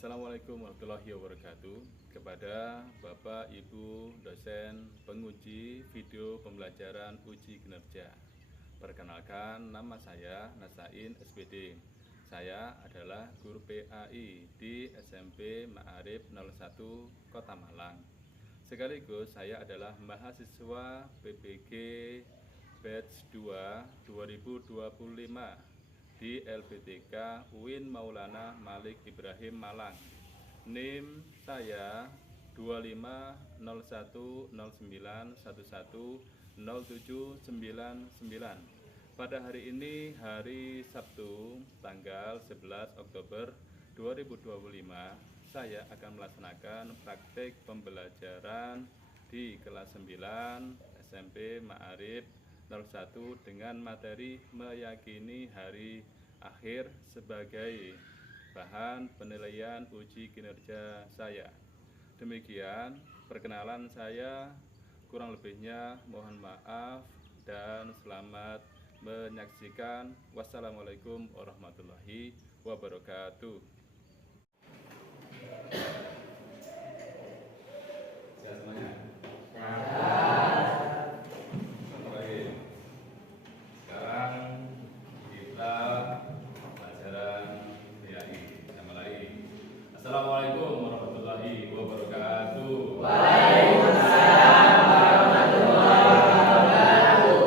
Assalamualaikum warahmatullahi wabarakatuh. Kepada Bapak, Ibu, dosen, penguji video pembelajaran uji kinerja. Perkenalkan, nama saya Nasain SPD. Saya adalah guru PAI di SMP Ma'arif 01 Kota Malang. Sekaligus saya adalah mahasiswa PPG Batch 2 2025 di LPTK UIN Maulana Malik Ibrahim Malang. NIM saya 250190910799. Pada hari ini, hari Sabtu, tanggal 11 Oktober 2025, saya akan melaksanakan praktek pembelajaran di kelas 9 SMP Ma'arif 01 dengan materi meyakini hari akhir sebagai bahan penilaian uji kinerja saya. Demikian perkenalan saya, kurang lebihnya mohon maaf dan selamat menyaksikan. Wassalamualaikum warahmatullahi wabarakatuh. Sehat semuanya? Assalamualaikum warahmatullahi wabarakatuh. Waalaikumsalam warahmatullahi wabarakatuh.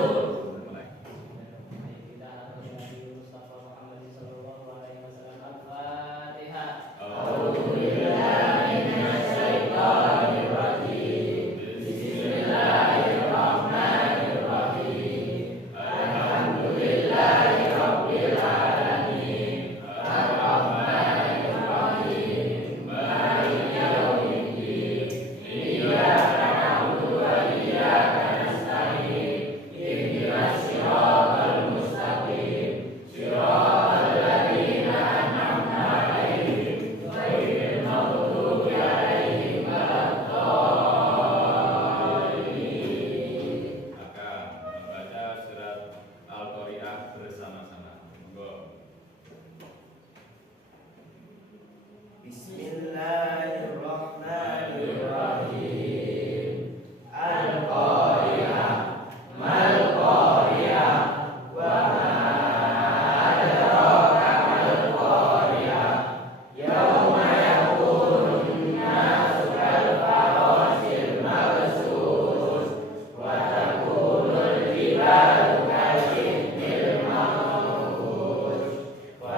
Kita harus Nabi Mustafa Muhammad sallallahu alaihi wasallam. Al-Fatihah. A'udzubillahi minasyaitonir rajim. Bismillahirrahmanirrahim. Alhamdulillahi rabbil alamin. Bismillahirrahmanirrahim. Al-Qari'ah, mal-Qari'ah, wa ma adraka mal-Qari'ah. Yauma yakunun nasu kal-farasil mabsus, wa takunul jibalu kal-ihnil manfus. Wa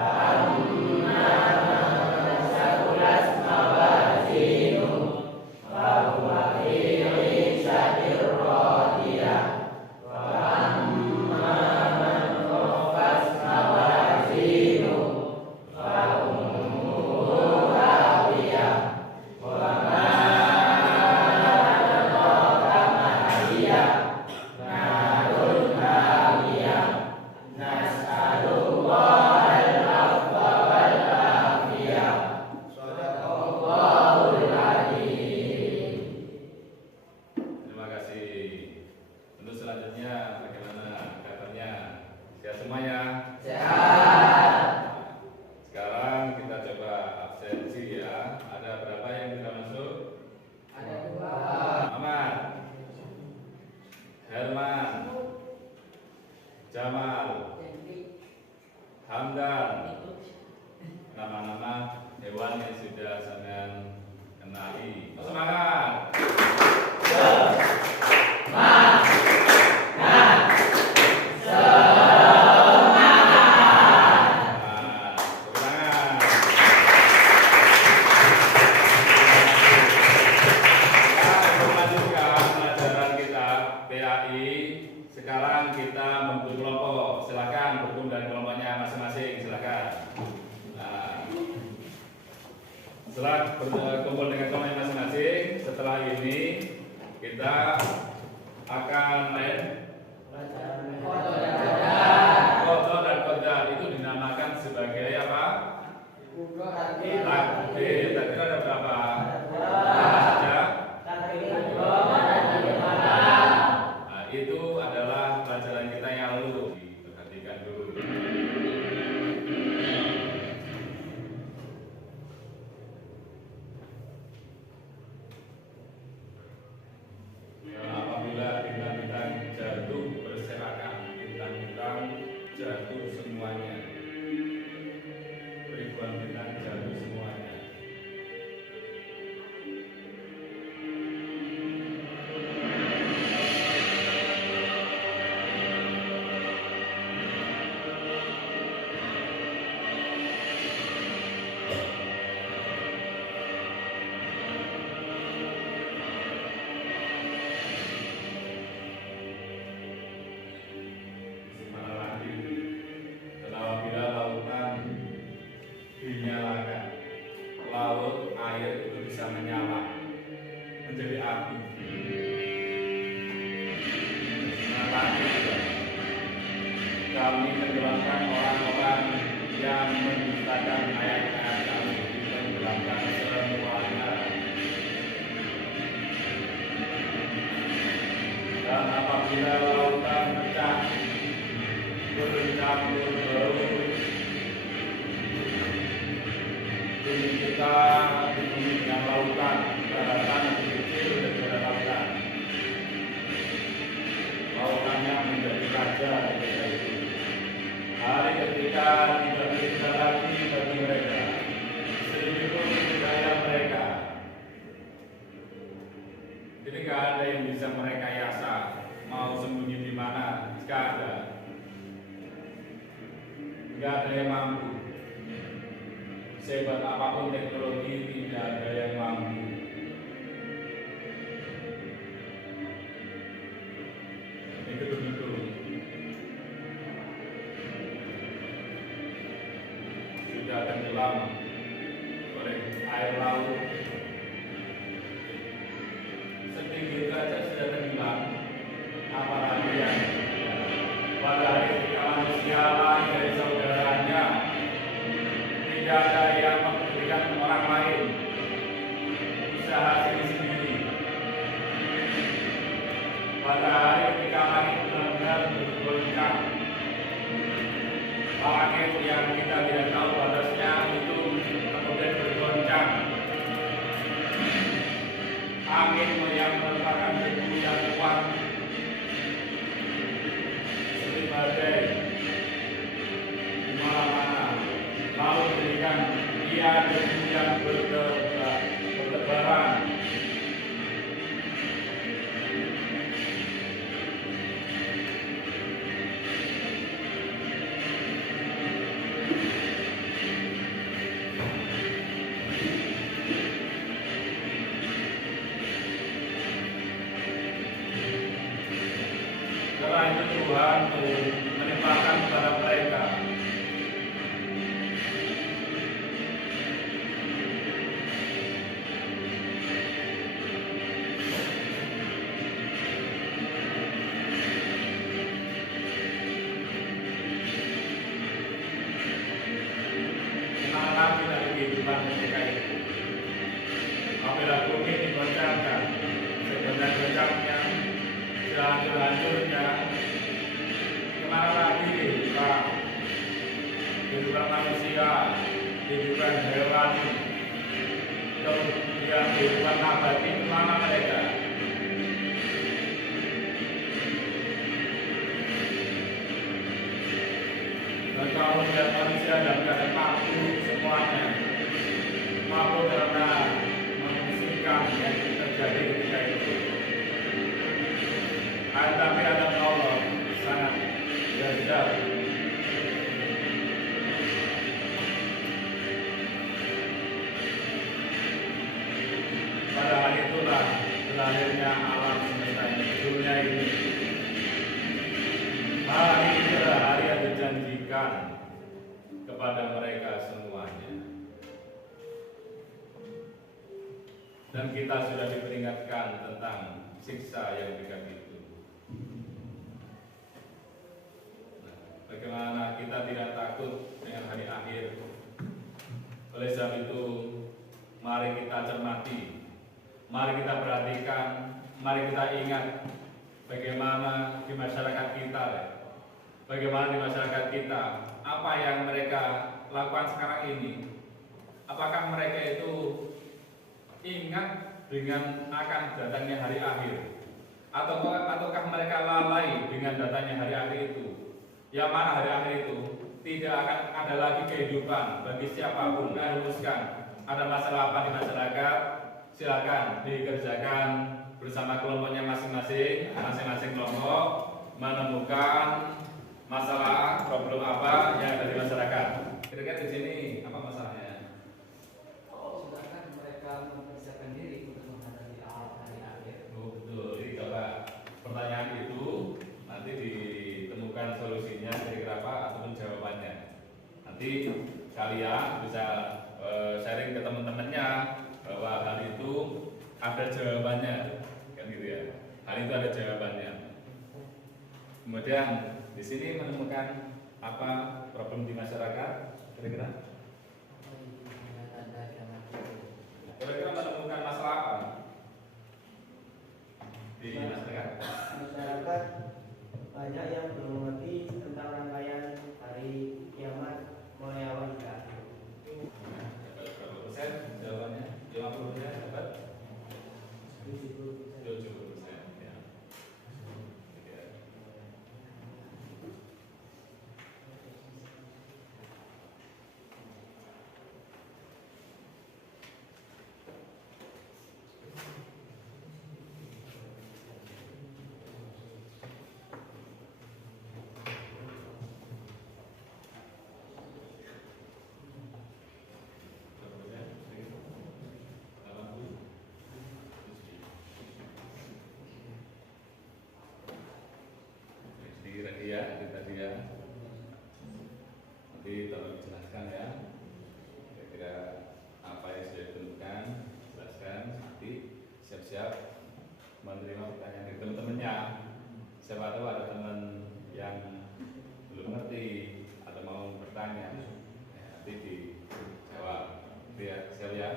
semuanya sehat. Sekarang kita coba absensi ya. Ada berapa yang tidak masuk? Ada 2. Ahmad, Herman, Jamal, Hamdan. Nama-nama hewan yang sudah sampean kenali. Semangat. Sekarang kita membentuk kelompok. Silakan berkumpul dari kelompoknya masing-masing. Silakan. Nah, setelah berkumpul dengan kelompoknya masing-masing, setelah ini kita akan main foto dan kodar. Itu dinamakan sebagai apa? Takdir. Takdir ada berapa? Saja. Itu adalah pelajaran kita yang lalu. Perhatikan dulu. kami tenggelamkan orang-orang yang mendustakan ayat-ayat kami, tenggelamkan semuanya. Dan apabila lautan pecah, bercampur baur, bumi kita dipenuhi dengan lautan, daratan lebih kecil daripada lautan. Lautannya menjadi raja ketika itu. Hari ketika tidak bisa lagi bagi mereka, sedikit pun daya mereka. Jadi nggak ada yang bisa merekayasa mau sembunyi di mana, nggak ada. Nggak ada yang mampu. Sehebat apapun teknologi, tidak ada yang mampu. Ini gedung-gedung sudah tenggelam oleh air laut. Setinggi derajat sudah tenggelam, apalagi yang pada hari ketika manusia lain dari saudaranya, tidak ada yang mempedulikan orang lain, usaha sendiri-sendiri. Pada hari ketika langit benar-benar bergoncang, langit yang kita tidak tahu batasnya itu kemudian bergoncang. Angin yang merupakan debu yang kuat seperti badai di mana-mana, lalu berikan dia debu yang bertebaran. Setelah itu Tuhan menimpakan kepada mereka mengalami dari kehidupan mereka itu. Apabila bumi digoncangkan, segoncang-goncangnya, sehancur-hancurnya, kemana lagi kehidupan? Kehidupan manusia, kehidupan hewani, kemudian kehidupan nabati, kemana mereka? Dan kalau melihat manusia dan keadaan mampu semuanya, mampu karena mengungsikan yang terjadi ketika itu. Tapi ada Allah sangat dahsyat. Pada hari itulah lahirnya alam semesta ini, dunia ini. Hari ini adalah hari yang dijanjikan kepada mereka semuanya. Dan kita sudah diperingatkan tentang siksa yang dekat itu. Bagaimana kita tidak takut dengan hari akhir. Oleh sebab itu, mari kita cermati, mari kita perhatikan, mari kita ingat bagaimana di masyarakat kita, apa yang mereka lakukan sekarang ini. Apakah mereka itu ingat dengan akan datangnya hari akhir, ataukah mereka lalai dengan datangnya hari akhir itu? Yang mana hari akhir itu tidak akan ada lagi kehidupan bagi siapapun. Rumuskan, ada masalah apa di masyarakat, silakan dikerjakan bersama kelompoknya masing-masing kelompok menemukan masalah problem apa yang ada di masyarakat. Kira-kira di sini apa masalahnya? Sedangkan mereka mempersiapkan diri untuk menghadapi hari akhir. Oh betul. Jadi coba pertanyaan itu nanti ditemukan solusinya kira-kira apa ataupun jawabannya. Nanti kalian bisa sharing ke teman-temannya bahwa hal itu ada jawabannya, kan gitu ya. Hal itu ada jawabannya. Kemudian di sini menemukan apa problem di masyarakat? Kira-kira? Kira-kira menemukan masalah apa di masyarakat? Masyarakat banyak yang belum mengerti tentang rangkaian hari kiamat mulai awal hingga akhir. Dapat berapa persen jawabannya? 50% dapat? 70% ya. Oke. Jadi ya, itu tadi ya. Nanti tolong dijelaskan ya. Kira-kira apa yang sudah ditentukan, jelaskan. Nanti siap-siap menerima pertanyaan dari teman-temannya. Siapa tahu ada teman yang belum ngerti atau mau bertanya, ya, nanti dijawab. Ya, siap ya.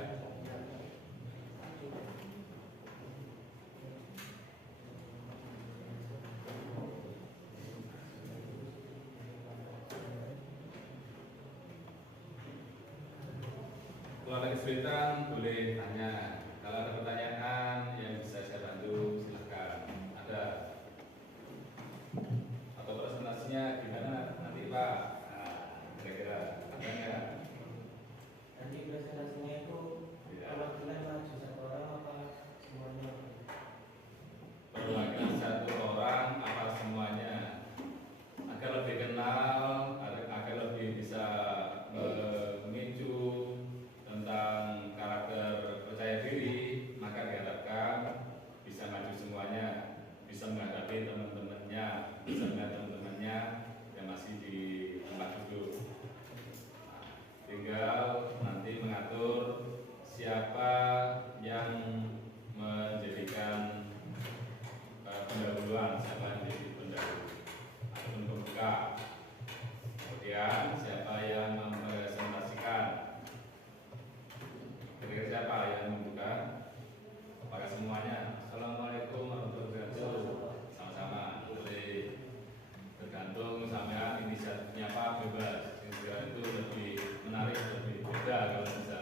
Kalau ada kesulitan boleh tanya. Kalau ada pertanyaan yang bisa saya bantu silahkan. Ada atau presentasinya gimana nanti Pak? Nah, kira-kira ada nggak? Nanti presentasinya itu Ya. perwakilan maju satu orang apa semuanya? Perwakilan satu orang apa semuanya? Agar lebih kenal, agar lebih bisa memicu tentang karakter percaya diri, maka diharapkan bisa maju semuanya, bisa menghadapi teman-temannya, bisa melihat teman-temannya yang masih di tempat duduk. Nah, tinggal nanti mengatur siapa yang menjadikan pendahuluan, siapa yang menjadi pendahulu ataupun pembuka. Kemudian siapa yang mempresentasikan? Kira-kira siapa yang membuka? Apakah semuanya? Assalamualaikum warahmatullahi wabarakatuh. Sama-sama. Boleh tergantung sampean inisiatifnya apa, bebas. Yang itu lebih menarik, lebih beda kalau bisa.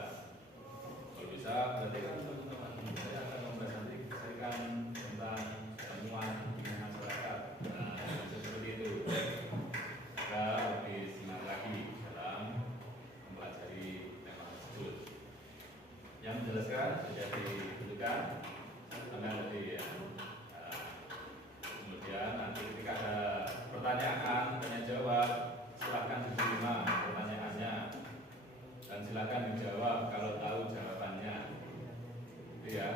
Kalau bisa berarti kan teman-teman saya akan mempresentasikan tentang temuan di masyarakat. Nah, seperti itu. Kita lebih semangat lagi dalam mempelajari tema tersebut. Yang menjelaskan sudah ditentukan sampai tadi ya. Nah, kemudian nanti ketika ada pertanyaan, tanya jawab, silakan diterima pertanyaannya dan silakan dijawab kalau tahu jawabannya. Itu ya.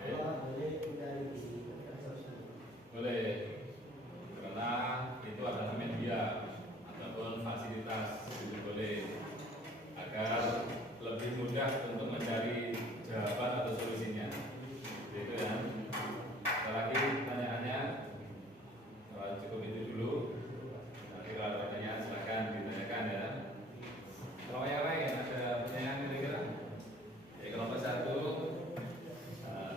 Oke. Boleh dari sisi sosial. Boleh, karena itu adalah media ataupun fasilitas itu boleh agar lebih mudah untuk mencari jawaban atau solusinya. Itu ya. Sekali lagi pertanyaannya, kalau cukup itu dulu. Nanti kalau ada pertanyaan silakan ditanyakan ya. Kalau yang lain ada pertanyaan kira-kira? Ya, kelompok 1,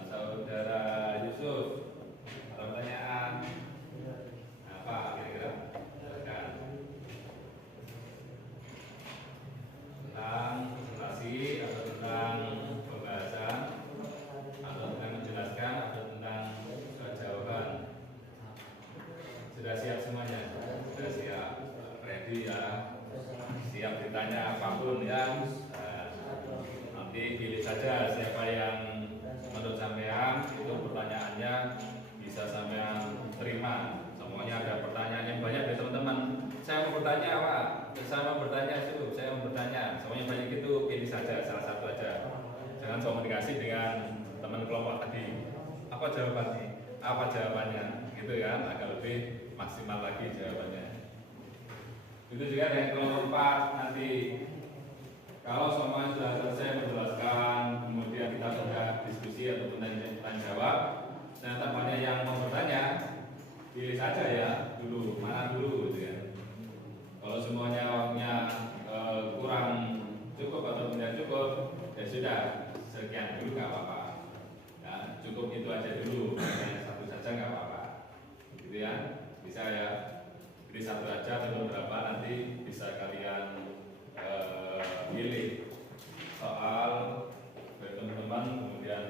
saudara Yusuf, ada pertanyaan apa kira-kira? Silakan. Tentang presentasi atau tentang pembahasan atau tentang menjelaskan atau tentang jawaban. Sudah siap semuanya? Sudah siap, ready ya? Siap ditanya apapun ya. Nanti pilih saja siapa yang menurut sampean itu pertanyaannya bisa sampean terima. Semuanya ada pertanyaan yang banyak dari teman-teman. Saya mau bertanya Pak, saya mau bertanya itu, saya mau bertanya. Semuanya banyak itu, pilih saja salah satu aja. Jangan komunikasi dengan teman kelompok tadi. Apa jawabannya? Apa jawabannya? Gitu ya, agak lebih maksimal lagi jawabannya. Itu juga dengan kelompok 4 nanti. Kalau semuanya sudah selesai menjelaskan, kemudian kita sudah diskusi atau tanya jawab, dan tampaknya yang mau bertanya, pilih saja ya. dulu, mana dulu gitu ya. Kalau semuanya waktunya kurang cukup atau tidak cukup, ya sudah sekian dulu nggak apa-apa. Ya, cukup itu aja dulu, hanya satu saja nggak apa-apa. Gitu ya, bisa ya. Jadi satu aja atau berapa nanti bisa kalian pilih soal dari teman-teman. Kemudian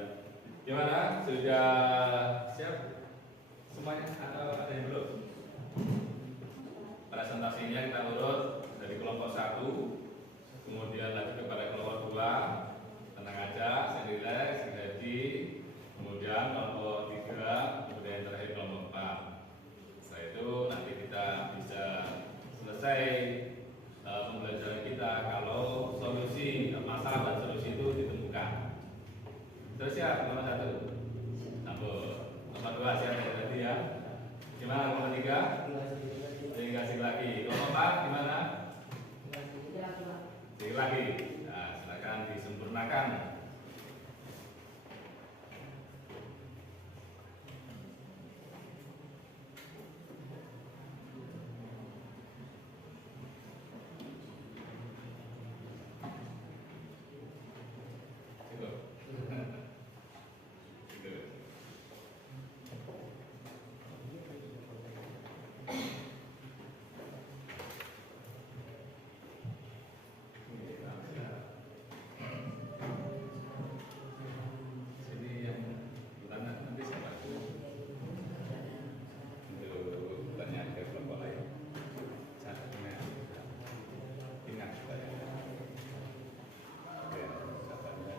gimana? Sudah siap semuanya atau ada yang belum? Presentasinya kita urut dari kelompok 1, kemudian lagi kepada kelompok 2, tenang aja, rileks, ready, kemudian kelompok 3, kemudian yang terakhir kelompok 4. Setelah itu nanti kita bisa selesai pembelajaran kita kalau solusi masalah dan solusi itu ditemukan. Terus siap nomor 1, nomor 2 siap tadi ya. Gimana nomor 3? Dikasih lagi. Kelompok 4 gimana? Sedikit lagi. Nah, silakan disempurnakan. Cukup. Cukup. Sini yang tangan nanti siapa? Untuk pertanyaan ke kelompok lain. Catatnya ingat supaya catatnya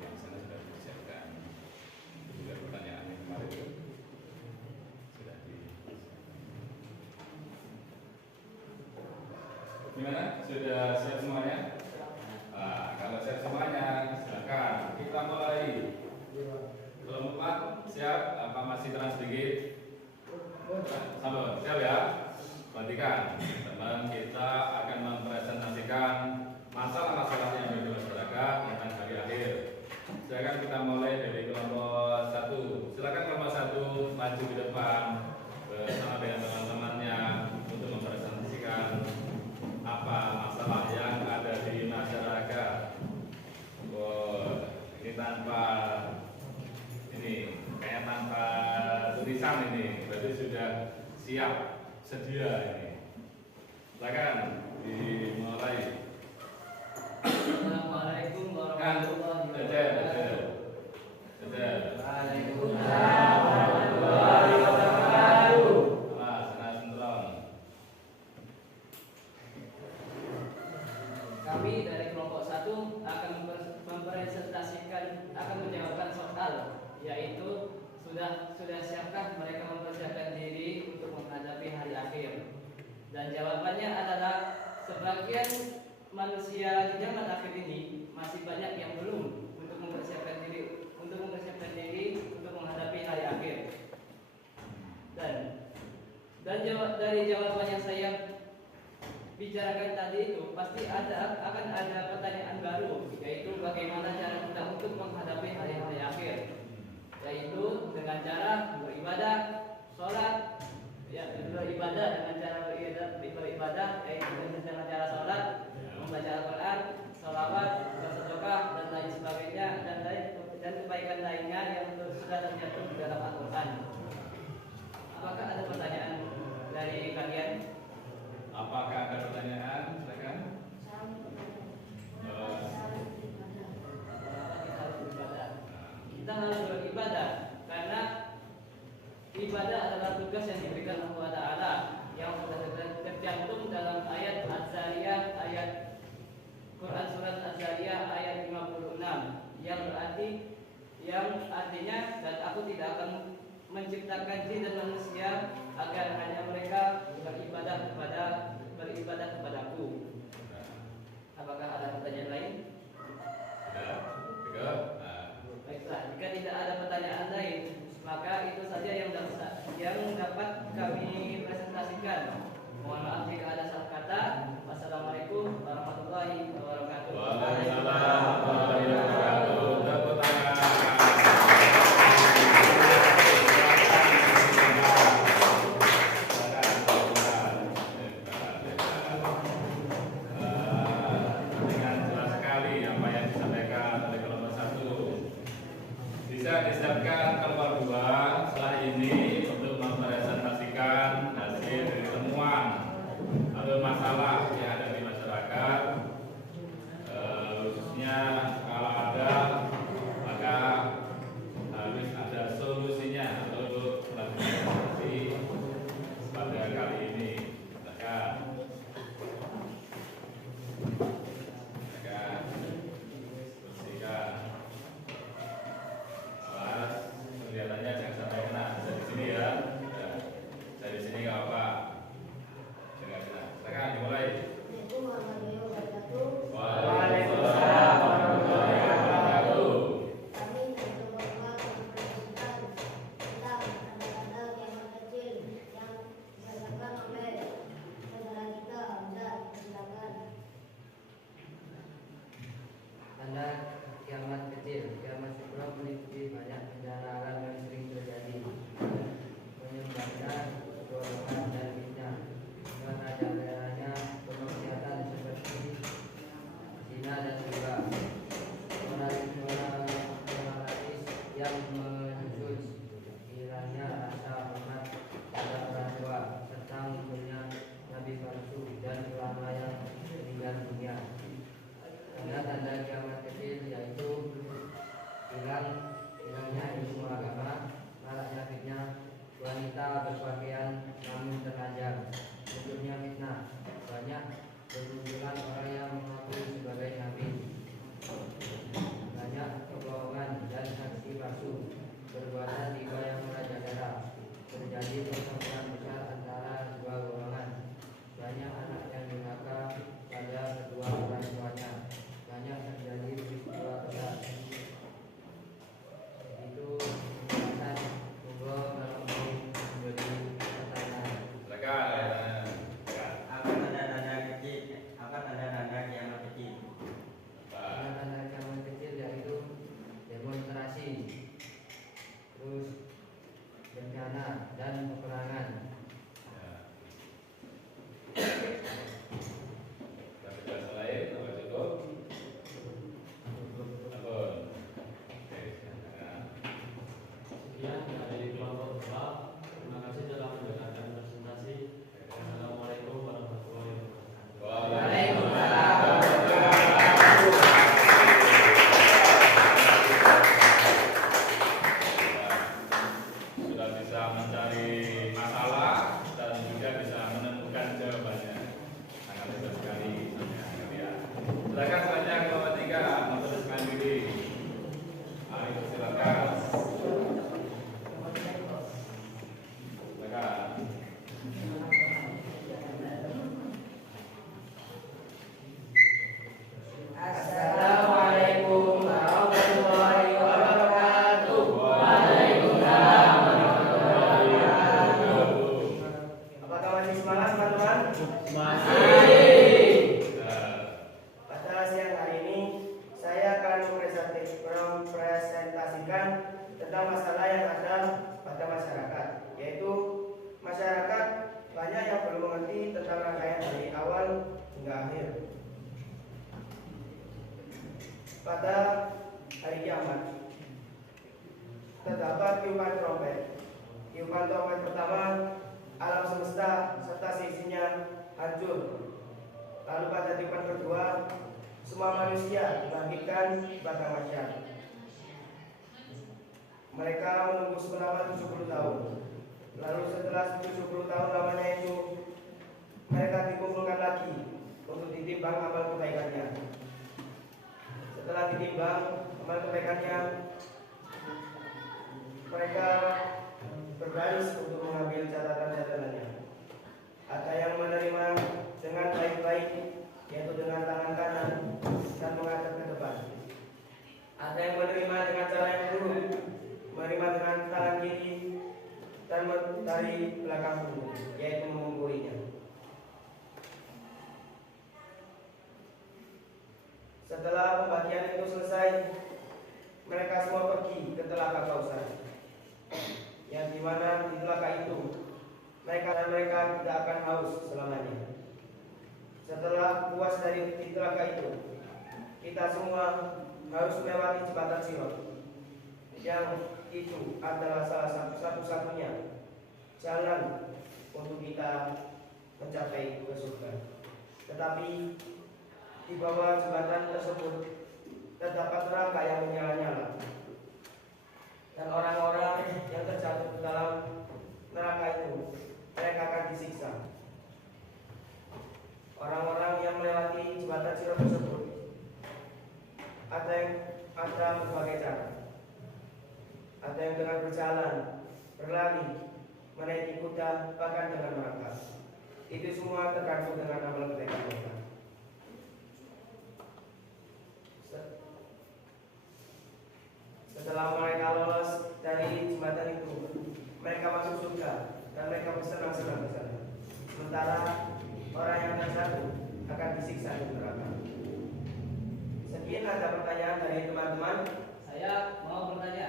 yang sana sudah disiapkan. Juga pertanyaan yang kemarin itu sudah di. Gimana? Sudah siap semuanya? Nah, kalau siap semuanya, silakan kita mulai. Kelompok 4 siap? Apa masih terang sedikit? Sabar, siap ya? Perhatikan, teman kita akan mempresentasikan masalah-masalah yang ada di masyarakat tentang hari akhir. Silakan kita mulai dari kelompok 1. Silakan kelompok 1 maju ke depan bersama dengan teman-temannya untuk mempresentasikan apa masalah yang ada di masyarakat. Ini tanpa kayak tanpa tulisan ini, berarti sudah siap sedia ini. Silakan dimulai. Assalamualaikum warahmatullahi wabarakatuh. Waalaikumsalam warahmatullahi wabarakatuh. Sana sentron. Kami dari kelompok 1 akan mempresentasikan, akan menjawabkan soal, yaitu sudah siapkah mereka mempersiapkan diri untuk menghadapi hari akhir? Dan jawabannya adalah sebagian manusia di zaman akhir ini masih banyak yang belum untuk mempersiapkan diri untuk menghadapi hari akhir. Dan dari jawaban yang saya bicarakan tadi itu pasti akan ada pertanyaan baru, yaitu bagaimana cara kita untuk menghadapi hari-hari akhir, yaitu dengan cara beribadah, sholat, ya beribadah dengan cara beribadah, yaitu dengan cara sholat, membaca Al-Quran, sholawat, bersedekah dan lain sebagainya, dan kebaikan lainnya yang sudah tercantum di dalam Al-Quran. Apakah ada pertanyaan dari kalian? Apakah ada pertanyaan? Silakan. Kita harus beribadah karena ibadah adalah tugas yang diberikan Allah Ta'ala yang sudah tercantum dalam ayat Az-Zariyah, ayat Quran surat Az-Zariyah ayat 56 yang artinya, dan aku tidak akan menciptakan jin dan manusia agar hanya mereka beribadah kepadaku. Apakah ada pertanyaan lain? Baiklah, jika tidak ada pertanyaan lain, maka itu saja yang dapat kami presentasikan. Mohon maaf jika ada salah kata. Wassalamualaikum warahmatullahi wabarakatuh. Waalaikumsalam warahmatullahi wabarakatuh. Tepuk tangan. Silakan. Silakan selanjutnya kelompok 3 mempersilakan diri. Mari silakan. Silakan. Assalamualaikum warahmatullahi wabarakatuh. Apakah masih semangat teman-teman? Pada siang hari ini saya akan mempresentasikan tentang masalah yang ada pada masyarakat, yaitu masyarakat banyak yang belum mengerti tentang rangkaian dari awal hingga akhir. Pada hari kiamat terdapat tiupan trompet. Tiupan trompet pertama, alam semesta serta seisinya hancur. Lalu pada tiupan kedua, semua manusia dibangkitkan di padang mahsyar. Mereka menunggu selama 70 tahun. Lalu setelah 70 tahun lamanya itu, mereka dikumpulkan lagi untuk ditimbang amal kebaikannya. Setelah ditimbang amal kebaikannya, mereka berbaris untuk mengambil catatan-catatannya. Ada yang menerima dengan baik-baik, yaitu dengan tangan kanan dan menghadap ke depan. Ada yang menerima dengan cara yang buruk, menerima dengan tangan kiri dan dari belakang punggung, yaitu mengumpulnya. Setelah pembagian itu selesai, mereka semua pergi ke telaga Kausar, yang dimana di telaga itu mereka tidak akan haus selamanya. Setelah puas dari di telaga itu, kita semua harus melewati jembatan Sirat, yang itu adalah salah satu-satunya jalan untuk kita mencapai ke surga. Tetapi di bawah jembatan tersebut terdapat neraka yang menyala-nyala, dan orang-orang yang terjatuh ke dalam neraka itu mereka akan disiksa. Orang-orang yang melewati jembatan Sirat tersebut ada berbagai cara. Ada yang dengan berjalan, berlari, menaiki kuda, bahkan dengan merangkak. Itu semua tergantung dengan amal kebaikan mereka. Setelah mereka lolos dari jembatan itu, mereka masuk surga dan mereka bersenang-senang di sana. Sementara orang yang terjatuh akan disiksa di neraka. Sekian ada pertanyaan dari teman-teman. Saya mau bertanya,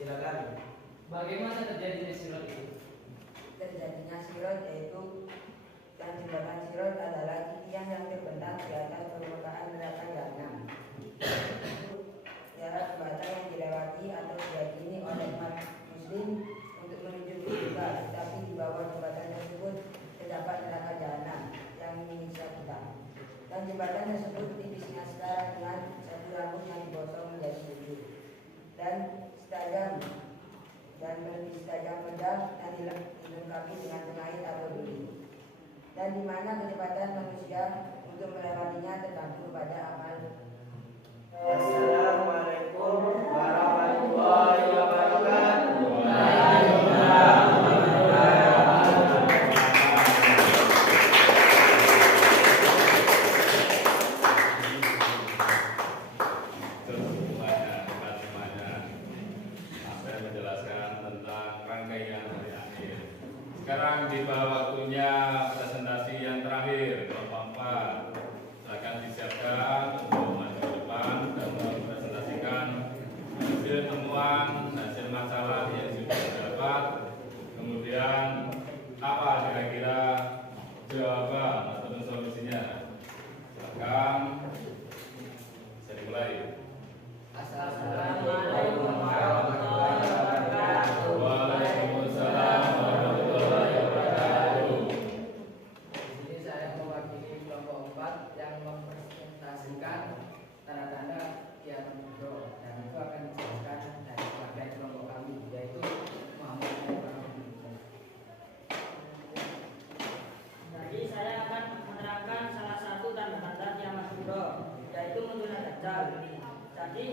Silakan. bagaimana terjadinya sirat itu? Terjadinya sirot yaitu dan jembatan sirot adalah tiang yang terbentang di atas permukaan neraka jahanam. Jarak jembatan yang dilewati atau diyakini oleh umat muslim untuk menuju ke surga, tetapi di bawah jembatan tersebut terdapat neraka jahanam yang menyiksa kita. Dan jembatan tersebut tipisnya setara dengan satu rambut yang digosok menjadi 7 dan setajam dan berlebih setajam pedang dan dilengkapi dengan pengait atau duri. Dan di mana kecepatan manusia untuk melewatinya tergantung pada amal. Assalamualaikum warahmatullahi wabarakatuh. Saya menjelaskan tentang rangkaian hari akhir. Sekarang tiba waktunya presentasi yang terakhir, kelompok 4. Silakan disiapkan untuk maju ke depan dan mempresentasikan hasil temuan, hasil masalah yang sudah didapat. Kemudian apa kira-kira jawaban atau solusinya? Silakan. Bisa dimulai. Assalamualaikum warahmatullahi wabarakatuh. Waalaikumsalam warahmatullahi wabarakatuh. Di sini saya mewakili kelompok 4 yang mempresentasikan tanda-tanda kiamat kubro, dan itu akan dijelaskan dari bagian kelompok kami, yaitu Muhammad Ibrahim. Jadi saya akan menerangkan salah satu tanda-tanda kiamat kubro. Dajjal. Jadi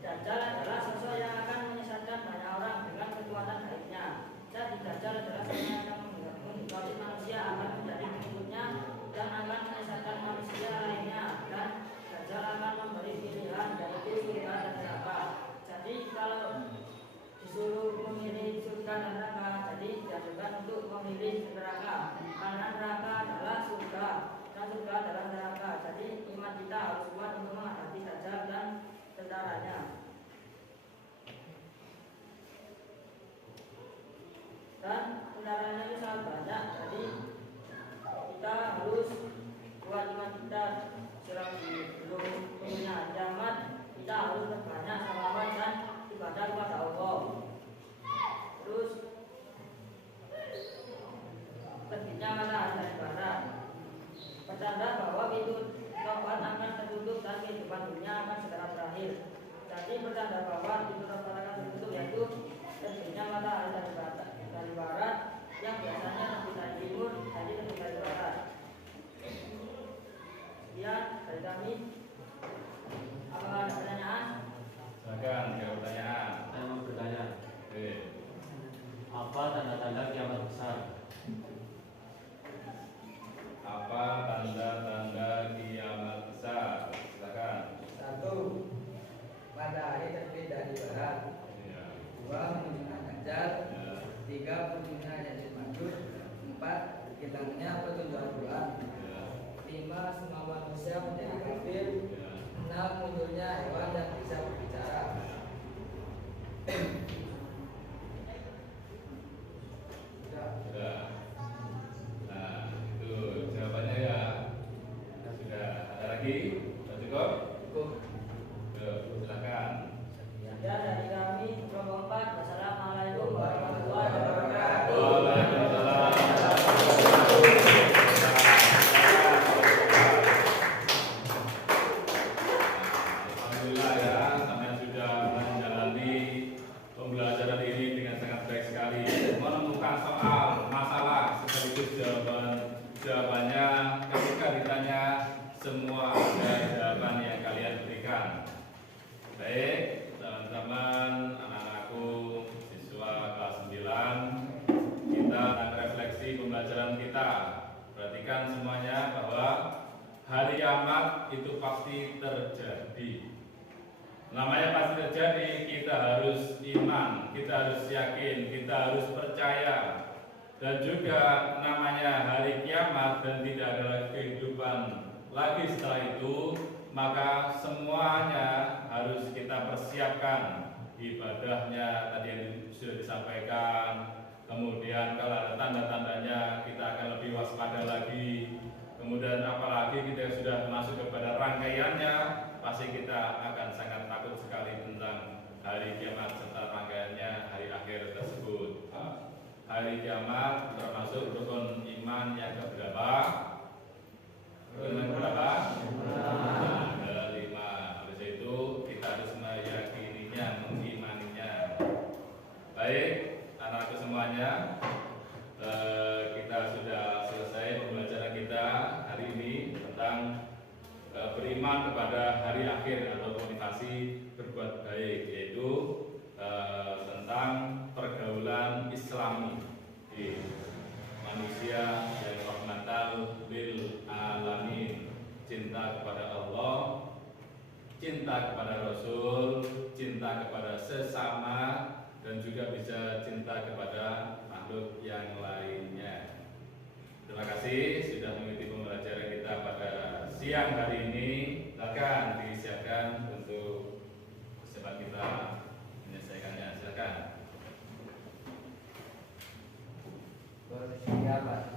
Dajjal adalah sosok yang akan menyesatkan banyak orang dengan kekuatan gaibnya. Jadi Dajjal adalah sosok yang akan menghipnotis manusia akan menjadi pengikutnya dan akan menyesatkan manusia lainnya, dan Dajjal akan memberi pilihan yaitu surga dan neraka. Jadi kalau disuruh memilih surga dan neraka, jadi dianjurkan untuk memilih neraka karena neraka adalah surga dan surga adalah neraka. Jadi iman kita harus kuat untuk menghadapi Dajjal dan tentaranya. Dan tentaranya itu sangat banyak, jadi kita harus kuat iman kita sebelum punya kiamat. Kita harus berbanyak salawat dan ibadah kepada Allah. Terus terbitnya matahari dari barat, pertanda bahwa pintu taubat akan tertutup dan kehidupan dunia akan segera berakhir. Jadi pertanda bahwa pintu taubat akan tertutup yaitu terbitnya matahari dari barat yang biasanya terbit dari timur, jadi terbit dari barat. Sekian dari kami. Apakah ada pertanyaan? Silakan, jika ada pertanyaan. Saya mau bertanya, Oke. apa tanda-tanda kiamat besar? Apa tanda-tanda kiamat besar? Silakan. 1. Matahari terbit dari barat. Ya. 2. Munculnya Dajjal. Ya. 3. Munculnya Ya'juj Ma'juj. 4. Hilangnya petunjuk Al-Quran. Ya. 5. Semua manusia menjadi kafir. Ya. 6. Munculnya hewan yang bisa berbicara. Sudah. Nah, itu jawabannya ya. Sudah. Ada lagi? Sudah cukup? Cukup. Yuk, silakan. Ya, dari kami kelompok 4. Wassalamualaikum warahmatullahi wabarakatuh. Waalaikumsalam. Alhamdulillah ya, sampai sudah menjalani pembelajaran ini dengan sangat baik sekali, menemukan soal, masalah sekaligus jawabannya ketika ditanya semua ada jawaban yang kalian berikan. Baik, teman-teman, anak-anakku, siswa kelas 9, kita akan refleksi pembelajaran kita. Perhatikan semuanya bahwa hari kiamat itu pasti terjadi. Namanya pasti terjadi, kita harus iman, kita harus yakin, kita harus percaya. Dan juga namanya hari kiamat dan tidak ada lagi kehidupan lagi setelah itu, maka semuanya harus kita persiapkan. Ibadahnya tadi yang sudah disampaikan, kemudian kalau ada tanda-tandanya kita akan lebih waspada lagi. Kemudian apalagi kita sudah masuk kepada rangkaiannya, pasti kita akan sangat takut sekali tentang hari kiamat serta rangkaiannya hari akhir tersebut. Hari kiamat termasuk rukun iman yang keberapa? Rukun yang berapa? Nah, kelima. Habis itu kita harus meyakininya, mengimaninya. Baik, anak-anak semuanya, kita sudah selesai pembelajaran kita hari ini tentang beriman kepada hari akhir atau motivasi berbuat baik, yaitu tentang pergaulan Islami di manusia yang rahmatan lil alamin, cinta kepada Allah, cinta kepada Rasul, cinta kepada sesama, dan juga bisa cinta kepada makhluk yang lainnya. Terima kasih sudah mengikuti pembelajaran kita pada siang hari ini. Silakan disiapkan untuk persiapan kita menyelesaikannya. Silakan. Bersiap.